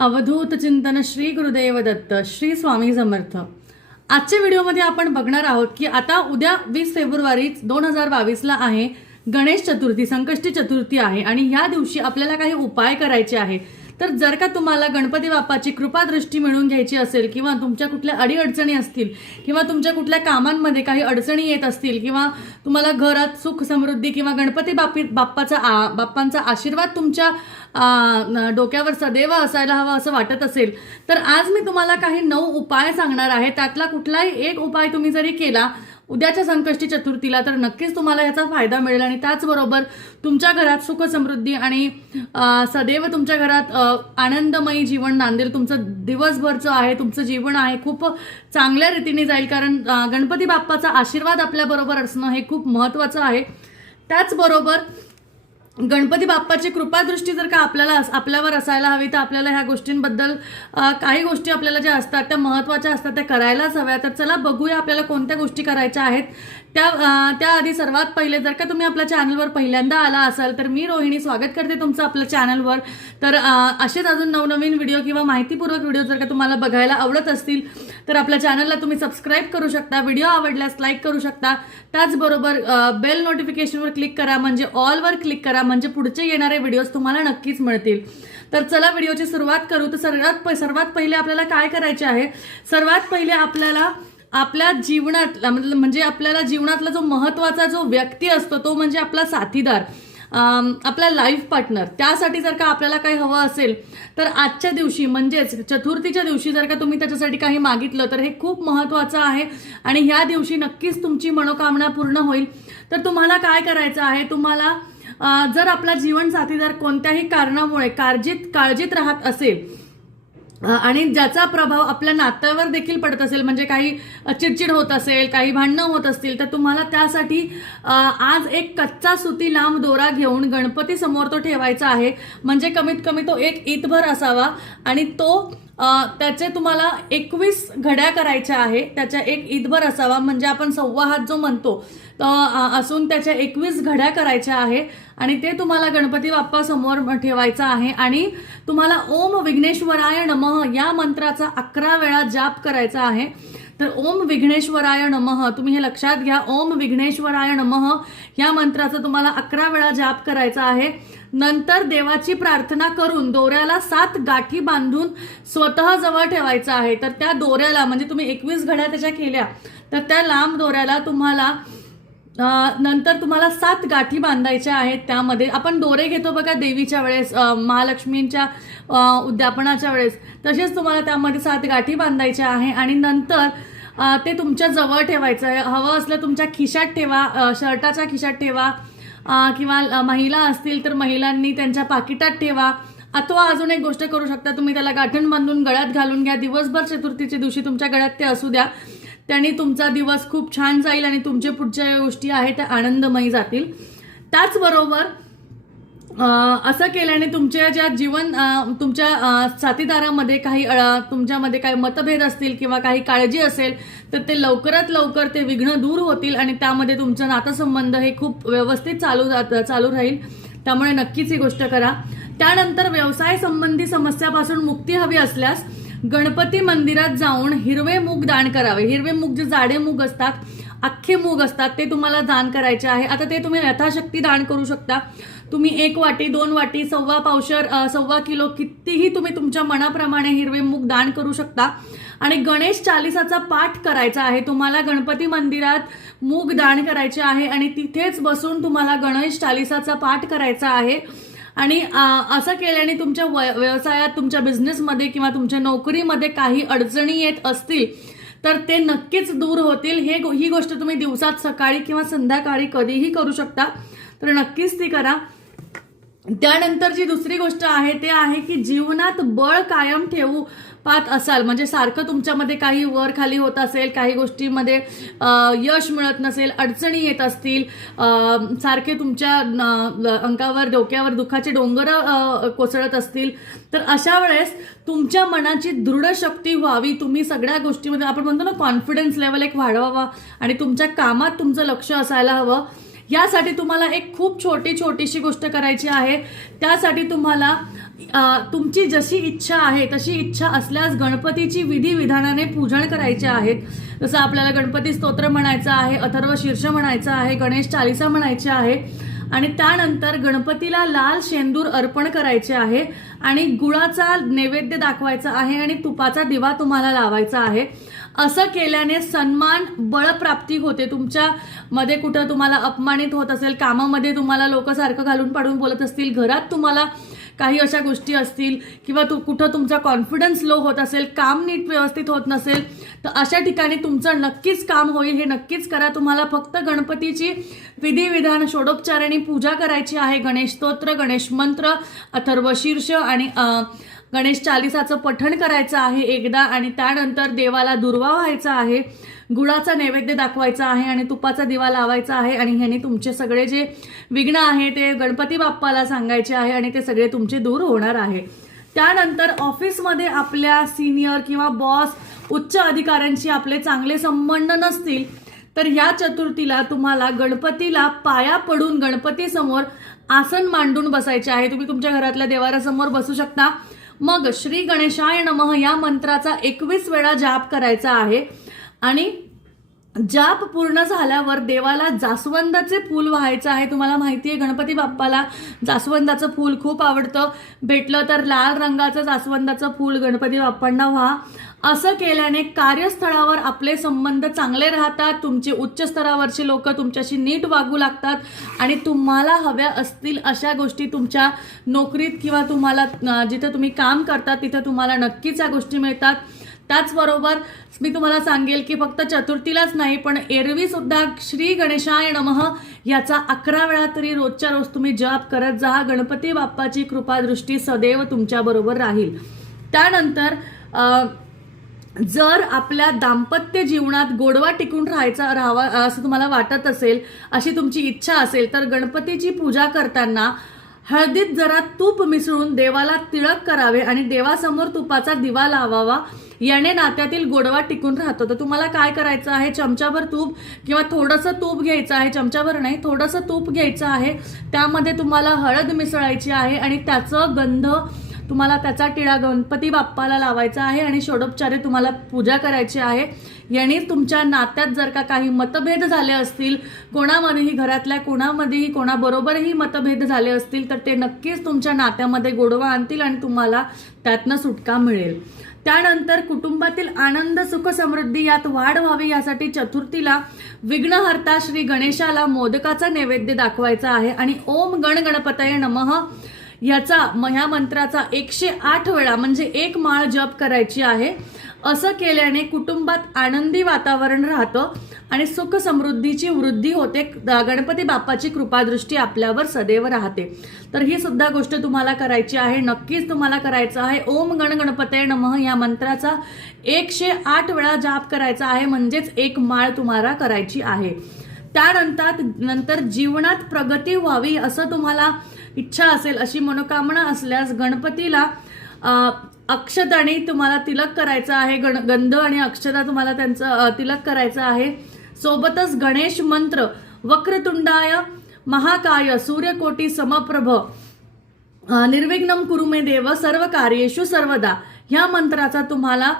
अवधूत चिंतन श्री गुरुदेव दत्त श्री स्वामी समर्थ. आजच्या व्हिडिओमध्ये आपण बघणार आहोत की आता उद्या वीस फेब्रुवारी दोन हजार बावीसला आहे गणेश चतुर्थी संकष्टी चतुर्थी आहे आणि या दिवशी आपल्याला काही उपाय करायचे आहे तर जर का तुम्हाला गणपती बाप्पाची कृपादृष्टी मिळवून घ्यायची असेल किंवा तुमच्या कुठल्या अडीअडचणी असतील किंवा तुमच्या कुठल्या कामांमध्ये काही अडचणी येत असतील किंवा तुम्हाला घरात सुख समृद्धी किंवा गणपती बापी बाप्पाचा आ बाप्पांचा आशीर्वाद तुमच्या डोक्यावर सदैव असायला हवा असं वाटत असेल तर आज मी तुम्हाला काही नऊ उपाय सांगणार आहे. त्यातला कुठलाही एक उपाय तुम्ही जरी केला उद्याच्या संकष्टी चतुर्थीला तर नक्कीच तुम्हाला याचा फायदा मिळेल आणि त्याचबरोबर तुमच्या घरात सुख समृद्धी आणि सदैव तुमच्या घरात आनंदमयी जीवन नांदेल. तुमचं दिवसभरचं आहे तुमचं जीवन आहे खूप चांगल्या रीतीने जाईल. कारण गणपती बाप्पाचा आशीर्वाद आपल्याबरोबर असणं हे खूप महत्त्वाचं आहे. त्याचबरोबर गणपती बाप्पाची कृपादृष्टी जर का आपल्याला आपल्यावर असायला हवी तर आपल्याला ह्या गोष्टींबद्दल काही गोष्टी आपल्याला ज्या असतात त्या महत्त्वाच्या असतात त्या करायलाच हव्या. तर चला बघूया आपल्याला कोणत्या गोष्टी करायच्या आहेत. त्या त्याआधी सर्वात पहिले जर का तुम्ही आपल्या चॅनलवर पहिल्यांदा आला असाल तर मी रोहिणी स्वागत करते तुमचं आपल्या चॅनलवर. तर असेच अजून नवनवीन व्हिडिओ किंवा माहितीपूर्वक व्हिडिओ जर का तुम्हाला बघायला आवडत असतील तर आपल्या चॅनलला तुम्ही सबस्क्राईब करू शकता व्हिडिओ आवडल्यास लाईक करू शकता. त्याचबरोबर बेल नोटिफिकेशनवर क्लिक करा म्हणजे ऑलवर क्लिक करा म्हणजे पुढचे येणारे व्हिडिओज तुम्हाला नक्कीच मिळतील. तर चला व्हिडिओची सुरुवात करू. तर सर्वात सर्वात पहिले आपल्याला काय करायचे आहे? सर्वात पहिले आपल्याला आपल्या जीवनात म्हणजे आपल्याला जीवनातला जो महत्त्वाचा जो व्यक्ती असतो तो म्हणजे आपला साथीदार. आपला लाईफ पार्टनर त्यासाठी जर का आपल्याला काही हवं असेल तर आजच्या दिवशी म्हणजेच चतुर्थीच्या दिवशी जर का तुम्ही त्याच्यासाठी काही मागितलं तर हे खूप महत्त्वाचं आहे. आणि ह्या दिवशी नक्कीच तुमची मनोकामना पूर्ण होईल. तर तुम्हाला काय करायचं आहे? तुम्हाला जर आपला जीवनसाथीदार कोणत्याही कारणामुळे काळजीत काळजीत राहत असेल आणि ज्याचा प्रभाव आपल्या नात्यावर देखील पडत असेल म्हणजे काही चिडचिड होत असेल काही भांडणं होत असतील तर तुम्हाला त्यासाठी आज एक कच्चा सुती लांब दोरा घेऊन गणपती समोर तो ठेवायचा आहे. म्हणजे कमीत कमी तो एक ईदभर असावा आणि तो त्याचे तुम्हाला एकवीस घड्या करायच्या आहे. त्याच्या एक ईदभर असावा. म्हणजे आपण सव्वा हात जो म्हणतो तो असून त्याच्या एकवीस घड्या करायच्या आहे. आणि ते तुम्हाला गणपती बाप्पा समोर ठेवायचं आहे. आणि तुम्हाला ओम विघ्नेश्वराय नमः या मंत्राचा अकरा वेळा जाप करायचा आहे. तर ओम विघ्नेश्वराय नमः. तुम्ही हे लक्षात घ्या ओम विघ्नेश्वराय नमः या मंत्राचा तुम्हाला अकरा वेळा जाप करायचा आहे. नंतर देवाची प्रार्थना करून दोऱ्याला सात गाठी बांधून स्वतः जवळ ठेवायचं आहे. तर त्या दोऱ्याला म्हणजे तुम्ही एकवीस घड्या त्याच्या केल्या तर त्या लांब दोऱ्याला तुम्हाला नंतर तुम्हाला सात गाठी बांधायच्या आहेत त्यामध्ये आपण दोरे घेतो बघा देवीच्या वेळेस महालक्ष्मींच्या उद्यापनाच्या वेळेस. तसेच तुम्हाला त्यामध्ये सात गाठी बांधायच्या आहे आणि नंतर ते तुमच्या जवळ ठेवायचं आहे. हवं असलं तुमच्या खिशात ठेवा शर्टाच्या खिशात ठेवा किंवा महिला असतील तर महिलांनी त्यांच्या पाकिटात ठेवा. अथवा अजून एक गोष्ट करू शकता तुम्ही त्याला गाठण बांधून गळ्यात घालून घ्या. दिवसभर चतुर्थीच्या दिवशी तुमच्या गळ्यात ते असू द्या. त्याने तुमचा दिवस खूप छान जाईल आणि तुमचे पुढच्या ज्या गोष्टी आहेत त्या आनंदमयी जातील. त्याचबरोबर असं केल्याने तुमच्या ज्या जीवन तुमच्या साथीदारामध्ये काही अळा तुमच्यामध्ये काही मतभेद असतील किंवा काही काळजी असेल तर ते लवकरात लवकर ते विघ्न दूर होतील आणि त्यामध्ये तुमचं नातंसंबंध हे खूप व्यवस्थित चालू जात चालू राहील. त्यामुळे नक्कीच ही गोष्ट करा. त्यानंतर व्यवसाय संबंधी समस्यापासून मुक्ती हवी असल्यास गणपती मंदिरात जाऊन हिरवे मूग दान करावे. हिरवे मूग जे जाडे मूग असतात अख्खे मूग असतात ते तुम्हाला दान करायचे आहे. आता ते तुम्ही यथाशक्ती दान करू शकता. तुम्ही एक वाटी दोन वाटी सव्वा पावशर सव्वा किलो कितीही तुम्ही तुमच्या मनाप्रमाणे हिरवे मूग दान करू शकता. आणि गणेश चालिसाचा पाठ करायचा आहे. तुम्हाला गणपती मंदिरात मूग दान करायचे आहे आणि तिथेच बसून तुम्हाला गणेश चालिसाचा पाठ करायचा आहे. आणि असं केल्याने तुमच्या वय- व्यवसायात तुमच्या बिझनेसमध्ये किंवा तुमच्या नोकरीमध्ये काही अडचणी येत असतील तर ते नक्कीच दूर होतील. हे ही गोष्ट तुम्ही दिवसात सकाळी किंवा संध्याकाळी कधीही करू शकता. तर नक्कीच ती करा. त्यानंतर जी दुसरी गोष्ट आहे ते आहे की जीवनात बळ कायम ठेवू पाहत असाल. म्हणजे सारखं तुमच्यामध्ये काही वर खाली होत असेल काही गोष्टीमध्ये यश मिळत नसेल अडचणी येत असतील सारखे तुमच्या न- अंकावर डोक्यावर दुखाचे डोंगर कोसळत असतील तर अशा वेळेस तुमच्या मनाची दृढ शक्ती व्हावी. तुम्ही सगळ्या गोष्टीमध्ये आपण म्हणतो ना कॉन्फिडन्स लेवल एक वाढवावा आणि तुमच्या कामात तुमचं लक्ष असायला हवं. यासाठी तुम्हाला एक खूप छोटी छोटीशी गोष्ट करायची आहे. त्यासाठी तुम्हाला तुमची जशी इच्छा आहे तशी इच्छा असल्यास गणपतीची विधी विधानाने पूजन करायचे आहेत जसं आपल्याला गणपती स्तोत्र म्हणायचं आहे अथर्व शीर्ष म्हणायचं आहे गणेश चालिसा म्हणायचे आहे. आणि त्यानंतर गणपतीला लाल शेंदूर अर्पण करायचे आहे. आणि गुळाचा नैवेद्य दाखवायचा आहे आणि तुपाचा दिवा तुम्हाला लावायचा आहे. असं केल्याने सन्मान बळप्राप्ती होते. तुमच्या मध्ये कुठं तुम्हाला अपमानित होत असेल कामामध्ये तुम्हाला लोक सारखं घालून पाडून बोलत असतील घरात तुम्हाला काही अशा गोष्टी असतील किंवा तू कुठं तुमचा कॉन्फिडन्स लो होत असेल काम नीट व्यवस्थित होत नसेल तर अशा ठिकाणी तुमचं नक्कीच काम होईल. हे नक्कीच करा. तुम्हाला फक्त गणपतीची विधिविधान षोडोपचाराने पूजा करायची आहे. गणेश स्तोत्र गणेश मंत्र अथर्वशीर्ष आणि गणेश चालिसाचं पठण करायचं आहे एकदा आणि त्यानंतर देवाला दुर्वा व्हायचा आहे गुळाचा नैवेद्य दाखवायचा आहे आणि तुपाचा दिवा लावायचा आहे आणि ह्याने तुमचे सगळे जे विघ्न आहे ते गणपती बाप्पाला सांगायचे आहे आणि ते सगळे तुमचे दूर होणार आहे. त्यानंतर ऑफिसमध्ये आपल्या सिनियर किंवा बॉस उच्च अधिकाऱ्यांशी आपले चांगले संबंध नसतील तर ह्या चतुर्थीला तुम्हाला गणपतीला पाया पडून गणपतीसमोर आसन मांडून बसायचे आहे. तुम्ही तुमच्या घरातल्या देवारासमोर बसू शकता. मग श्री गणेशाय नमः या मंत्राचा एकवीस वेळा जाप करायचा आहे. आणि जाप पूर्ण झाल्यावर देवाला जास्वंदाचे फूल व्हायचं आहे. तुम्हाला माहिती आहे गणपती बाप्पाला जास्वंदाचं फूल खूप आवडतं. भेटलं तर लाल रंगाचं जास्वंदाचं फूल गणपती बाप्पांना व्हा. असं केल्याने कार्यस्थळावर आपले संबंध चांगले राहतात. तुमचे उच्च स्तरावरचे लोक तुमच्याशी नीट वागू लागतात. आणि तुम्हाला हव्या असतील अशा गोष्टी तुमच्या नोकरीत किंवा तुम्हाला जिथे जिथं तुम्ही काम करता तिथं तुम्हाला नक्कीच या गोष्टी मिळतात. त्याचबरोबर मी तुम्हाला सांगेल की फक्त चतुर्थीलाच नाही पण एरवी सुद्धा श्री गणेशाय नमः याचा अकरा वेळा तरी रोजच्या रोज तुम्ही जप करत जा. गणपती बाप्पाची कृपादृष्टी सदैव तुमच्याबरोबर राहील. त्यानंतर जर आपल्या दाम्पत्य जीवनात गोडवा टिकून राहायचा राहावा असं तुम्हाला वाटत असेल अशी तुमची इच्छा असेल तर गणपतीची पूजा करताना हळदीत जरा तूप मिसळून देवाला तिळक करावे आणि देवासमोर तुपाचा दिवा लावावा. याने नात्यातील गोडवा टिकून राहतो. तर तुम्हाला काय करायचं आहे? चमच्याभर तूप किंवा थोडंसं तूप घ्यायचं आहे? चमच्याभर नाही थोडंसं तूप घ्यायचं आहे. त्यामध्ये तुम्हाला हळद मिसळायची आहे आणि त्याचं गंध तुम्हाला त्याचा टिळा गणपती बाप्पाला लावायचा आहे आणि षोडोपचारे तुम्हाला पूजा करायची आहे. याने तुमच्या नात्यात जर का काही मतभेद झाले असतील कोणामध्येही घरातल्या कोणामध्येही कोणाबरोबरही मतभेद झाले असतील तर ते नक्कीच तुमच्या नात्यामध्ये गोडवा आणतील आणि तुम्हाला त्यातनं सुटका मिळेल. त्यानंतर कुटुंबातील आनंद सुख समृद्धी यात वाढ व्हावी यासाठी चतुर्थीला विघ्नहर्ता श्री गणेशाला मोदकाचा नैवेद्य दाखवायचा आहे. आणि ओम गण गणपतये नमः. याचा म- ह्या मंत्राचा एकशे आठ वेळा म्हणजे एक माळ जप करायची आहे. असं केल्याने कुटुंबात आनंदी वातावरण राहतं आणि सुख समृद्धीची वृद्धी होते. गणपती बाप्पाची कृपादृष्टी आपल्यावर सदैव राहते. तर ही सुद्धा गोष्ट तुम्हाला करायची आहे. नक्कीच तुम्हाला करायचं आहे. ओम गण गणपते नमः या मंत्राचा एकशे आठ वेळा जाप करायचा आहे. म्हणजेच एक माळ तुम्हाला करायची आहे. त्यानंतर नंतर जीवनात प्रगती व्हावी असं तुम्हाला इच्छा असेल अशी मनोकामना असल्यास गणपतीला अक्षताने तुम्हाला तिलक करायचं आहे गण गंध आणि अक्षता तुम्हाला त्यांचं तिलक करायचं आहे. सोबतच गणेश मंत्र वक्रतुंडाय महाकाय सूर्यकोटी समप्रभ निर्विघ्नम कुरुमे देव सर्व कार्येशु सर्वदा. ह्या मंत्राचा तुम्हाला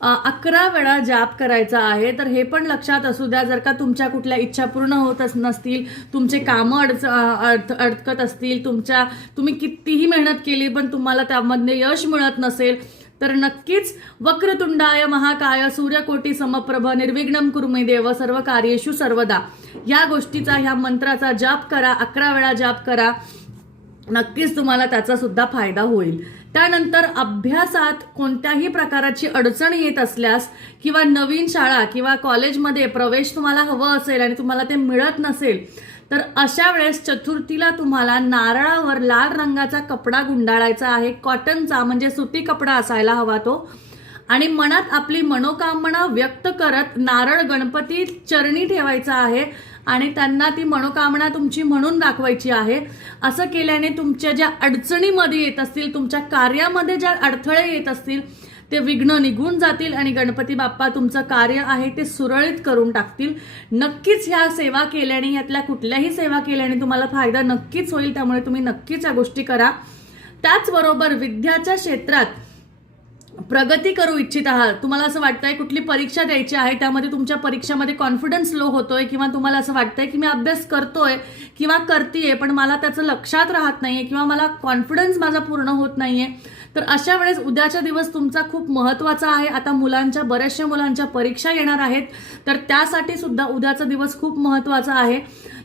अकरा वेळा जाप करायचा आहे तर हे पण लक्षात असू द्या जर का तुमच्या कुठल्या इच्छा पूर्ण होत अस- नसतील तुमचे कामं अडच अडथ अडकत असतील तुमच्या तुम्ही कितीही मेहनत केली पण तुम्हाला त्यामध्ये यश मिळत नसेल तर नक्कीच वक्रतुंडाय महाकाय सूर्यकोटी समप्रभ निर्विघ्नम कुर्मे देव सर्व कार्येषु सर्वदा. या गोष्टीचा ह्या मंत्राचा जाप करा अकरा वेळा जाप करा नक्कीच तुम्हाला त्याचा सुद्धा फायदा होईल. त्यानंतर अभ्यासात कोणत्याही प्रकाराची अडचण येत असल्यास किंवा नवीन शाळा किंवा कॉलेजमध्ये प्रवेश तुम्हाला हवं असेल आणि तुम्हाला ते मिळत नसेल तर अशा वेळेस चतुर्थीला तुम्हाला नारळावर लाल रंगाचा कपडा गुंडाळायचा आहे. कॉटनचा म्हणजे सुती कपडा असायला हवा तो. आणि मनात आपली मनोकामना व्यक्त करत नारळ गणपती चरणी ठेवायचा आहे. आणि त्यांना ती मनोकामना तुमची म्हणून दाखवायची आहे. असं केल्याने तुमच्या ज्या अडचणीमध्ये येत असतील तुमच्या कार्यामध्ये ज्या अडथळे येत असतील ते विघ्न निघून जातील आणि गणपती बाप्पा तुमचं कार्य आहे ते सुरळीत करून टाकतील. नक्कीच ह्या सेवा केल्याने यातल्या कुठल्याही सेवा केल्याने तुम्हाला फायदा नक्कीच होईल. त्यामुळे तुम्ही नक्कीच या गोष्टी करा. त्याचबरोबर विद्याच्या क्षेत्रात प्रगती करू इच्छित आहात. तुम्हाला असं वाटतंय कुठली परीक्षा द्यायची आहे? त्यामध्ये तुमच्या परीक्षामध्ये कॉन्फिडन्स लो होतोय किंवा तुम्हाला असं वाटतंय की मी अभ्यास करतोय किंवा करतीये पण मला त्याचं लक्षात राहत नाहीये किंवा मला कॉन्फिडन्स माझा पूर्ण होत नाहीये. तर अशा वेळेस उद्याचा दिवस तुमचा खूप महत्त्वाचा आहे. आता मुलांच्या बऱ्याचशा मुलांच्या परीक्षा येणार आहेत. तर त्यासाठी सुद्धा उद्याचा दिवस खूप महत्त्वाचा आहे.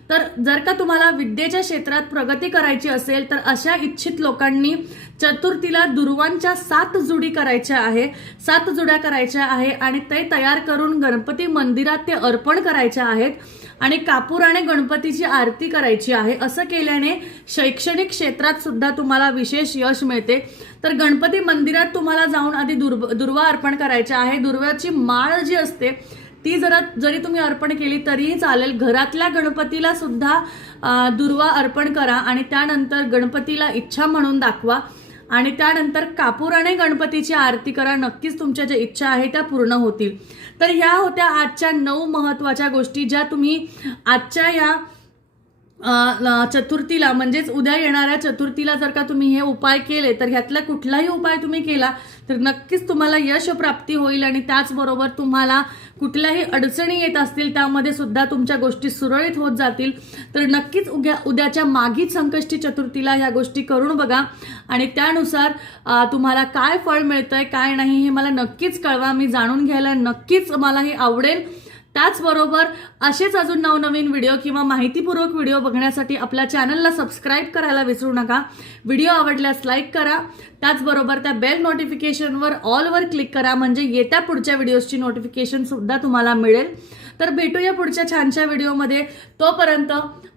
तर जर का तुम्हाला विद्येच्या क्षेत्रात प्रगती करायची असेल तर अशा इच्छित लोकांनी चतुर्थीला दुर्वांच्या सात जुडी करायच्या आहे. सात जुड्या करायच्या आहे आणि ते तयार करून गणपती मंदिरात ते अर्पण करायच्या आहेत आणि कापुराने गणपतीची आरती करायची आहे. असं केल्याने शैक्षणिक क्षेत्रात सुद्धा तुम्हाला विशेष यश मिळते. तर गणपती मंदिरात तुम्हाला जाऊन आधी दुर्व दुर्वा अर्पण करायच्या आहे. दुर्व्याची माळ जी असते ती जरा जरी तुम्ही अर्पण केली तरीही चालेल. घरातल्या गणपतीला सुद्धा दुर्वा अर्पण करा आणि त्यानंतर गणपतीला इच्छा म्हणून दाखवा. आणि त्यानंतर कापुराने गणपतीची आरती करा. नक्कीच तुमच्या ज्या इच्छा आहे त्या पूर्ण होतील. तर ह्या होत्या आजच्या नऊ महत्त्वाच्या गोष्टी ज्या तुम्ही आजच्या या चतुर्थीला म्हणजेच उद्या येणाऱ्या चतुर्थीला जर का तुम्ही हे उपाय केले तर ह्यातला कुठलाही उपाय तुम्ही केला तर नक्कीच तुम्हाला यश प्राप्ती होईल आणि त्याचबरोबर तुम्हाला कुठल्याही अडचणी येत असतील त्यामध्ये सुद्धा तुमच्या गोष्टी सुरळीत होत जातील. तर नक्कीच उद्या उद्याच्या मागीच संकष्टी चतुर्थीला ह्या गोष्टी करून बघा. आणि त्यानुसार तुम्हाला काय फळ मिळतंय काय नाही हे मला नक्कीच कळवा मी जाणून घ्यायला नक्कीच मला हे आवडेल. त्याचबरोबर असेच अजून नवनवीन व्हिडिओ किंवा माहितीपूर्वक व्हिडिओ बघण्यासाठी आपल्या चॅनलला सबस्क्राईब करायला विसरू नका. व्हिडिओ आवडल्यास लाईक करा. त्याचबरोबर त्या बेल नोटिफिकेशनवर ऑलवर क्लिक करा म्हणजे येत्या पुढच्या व्हिडिओजची नोटिफिकेशनसुद्धा तुम्हाला मिळेल. तर भेटूया पुढच्या छानशा व्हिडिओमध्ये. तोपर्यंत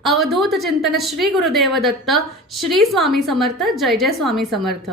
अवधूत चिंतन श्री गुरुदेव दत्त श्री स्वामी समर्थ जय जय स्वामी समर्थ.